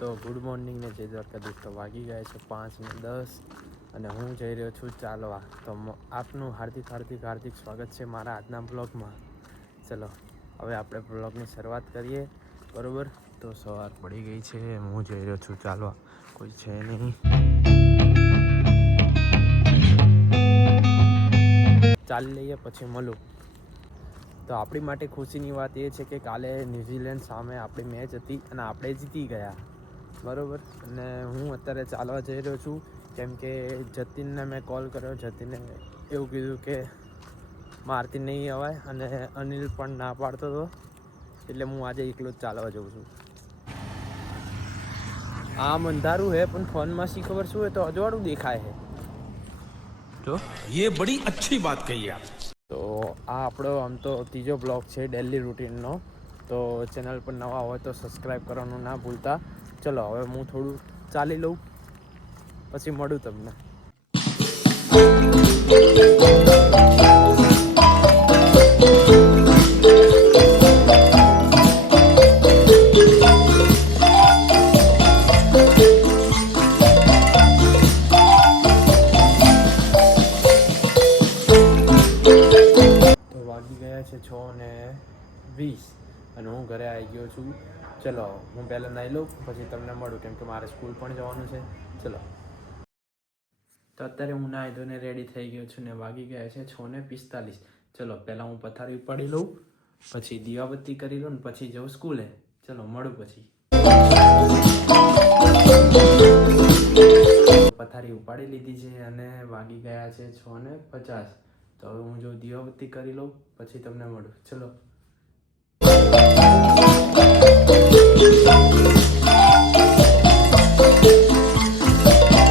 તો good morning ને જય દ્વારકાધીશ. તો વાગી ગયા છે 5:10 અને હું જઈ રહ્યો છું ચાલવા. તો આપનું હાર્દિક સ્વાગત છે મારા આજના બ્લોગમાં. ચલો હવે આપણે બ્લોગની શરૂઆત કરીએ. બરાબર, તો સવાર પડી ગઈ છે, હું જઈ રહ્યો છું ચાલવા, કોઈ છે નહીં. ચાલી લઈએ પછી મળું. તો આપણી માટે ખુશીની વાત એ છે કે કાલે ન્યૂઝીલેન્ડ સામે આપણી મેચ હતી અને આપણે જીતી ગયા. બરાબર, અને હું અત્યારે ચાલવા જઈ રહ્યો છું કેમ કે જતીનને મેં કોલ કર્યો. જતીને એવું કીધું કે મારથી નહીં અવાય અને અનિલ પણ ના પાડતો હતો, એટલે હું આજે એકલો જ ચાલવા જાઉં છું. આમ અંધારું હે પણ ફોનમાં શી ખબર શું હોય તો અજવાળું દેખાય છે. જો ये बड़ी अच्छी बात कही आप. તો આ આપણો આમ તો ત્રીજો બ્લોગ છે ડેલી રૂટીનનો. તો ચેનલ પર નવા હોય તો સબસ્ક્રાઈબ કરવાનું ના ભૂલતા. ચલો હવે હું થોડું ચાલી લઉં, પછી મળું તમને. તો વાગી ગયા છે 6:20 અને હું ઘરે આવી ગયો છું. ચલો હું પહેલાં નાહી લઉં પછી તમને મળું કેમ કે મારે સ્કૂલ પણ જવાનું છે. ચલો, તો અત્યારે હું નાહી ધોઈને રેડી થઈ ગયો છું ને વાગી ગયા છે 6:45. ચલો પહેલાં હું પથારી ઉપાડી લઉં, પછી દીવાબત્તી કરી લઉં ને પછી જાઉં સ્કૂલે. ચલો મળું પછી. પથારી ઉપાડી લીધી છે અને વાગી ગયા છે 6:50. તો હવે હું જો દીવાબત્તી કરી લઉં પછી તમને મળું. ચલો.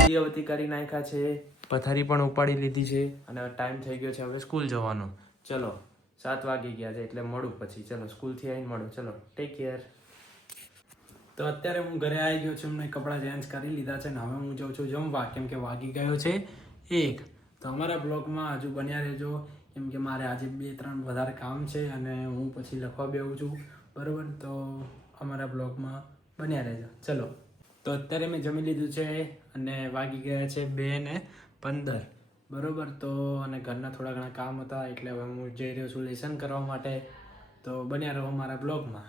દીવાબત્તી કરી નાખ્યા છે, પથારી પણ ઉપાડી લીધી છે અને ટાઈમ થઈ ગયો છે હવે સ્કૂલ જવાનો. ચલો 7 વાગી ગયા છે એટલે મળું પછી. ચલો સ્કૂલથી આવીને મળું. ચલો ટેક કેર. તો અત્યારે હું ઘરે આવી ગયો છું, મેં કપડાં ચેન્જ કરી લીધા છે ને હવે હું જાઉં છું જમવા કેમ કે વાગી ગયો છે 1. તો અમારા બ્લોગમાં હજુ બન્યા રહેજો કેમ કે મારે આજે 2-3 વધારે કામ છે અને હું પછી લખવા બેહું છું. બરાબર, તો અમારા બ્લોગમાં બન્યા રહેજો. ચલો, તો અત્યારે મેં જમી લીધું છે અને વાગી ગયા છે 2:15. બરાબર, તો અને ઘરના થોડા ઘણા કામ હતા એટલે હવે હું જઈ રહ્યો છું લેસન કરવા માટે. તો બન્યા રહો મારા બ્લોગમાં.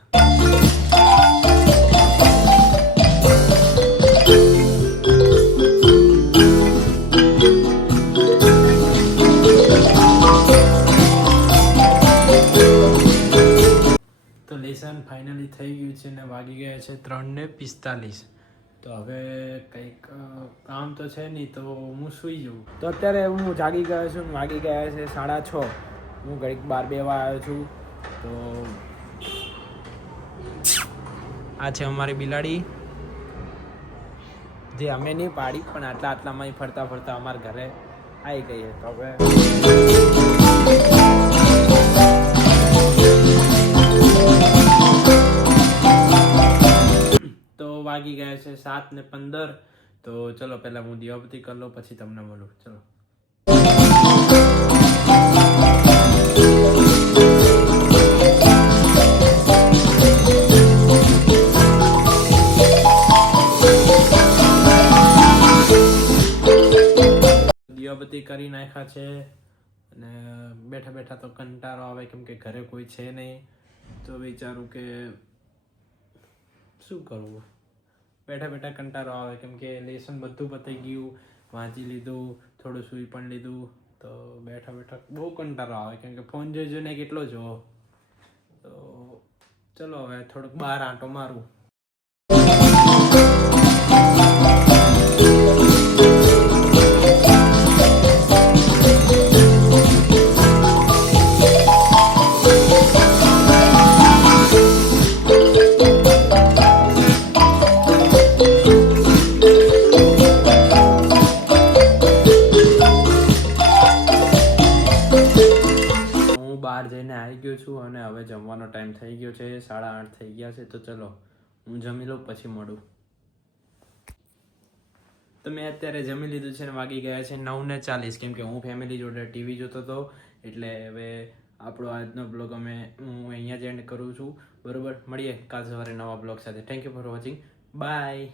તો લેસન ફાઇનલી થઈ ગયું છે ને વાગી ગયા છે 3:45. તો હવે કંઈક કામ તો છે નહીં તો હું સૂઈ જાઉં. તો અત્યારે હું જાગી ગયો છું ને વાગી ગયા છે 6:30. હું ઘડીક બહાર બેસવા આવ્યો છું. તો આ છે અમારી બિલાડી, જે અમે નહીં પાડી પણ આટલામાં ફરતા ફરતા અમારા ઘરે આવી ગઈ છે. તો હવે તો વાગી ગયા છે 7:15. તો ચલો પહેલાં હું દીવાબત્તી કરી લઉં પછી તમને મળું. ચલો. દીવાબત્તી કરી નાખ્યા છે અને બેઠા બેઠા તો કંટાળો આવે કેમ કે ઘરે કોઈ છે નહીં. તો વિચારું કે શું કરવું, બેઠા બેઠા કંટાળો આવે કેમ કે લેસન બધું પતી ગયું, વાંચી લીધું, થોડું સૂઈ પણ લીધું. તો બેઠા બેઠા બહુ કંટાળો આવે કેમ કે ફોન જોઈને કેટલો જોવો. તો ચલો હવે થોડુંક બહાર આંટો મારું. બહાર જઈને આવી ગયો છું અને હવે જમવાનો ટાઈમ થઈ ગયો છે, 8:30 થઈ ગયા છે. તો ચલો હું જમી લઉં પછી મળું. તો મેં અત્યારે જમી લીધું છે ને વાગી ગયા છે 9:40 કેમ કે હું ફેમિલી જોડે ટીવી જોતો હતો. એટલે હવે આપણો આજનો બ્લોગ હું અહીંયા જ એન્ડ કરું છું. બરાબર, મળીએ કાલ સવારે નવા બ્લોગ સાથે. Thank you for watching. By.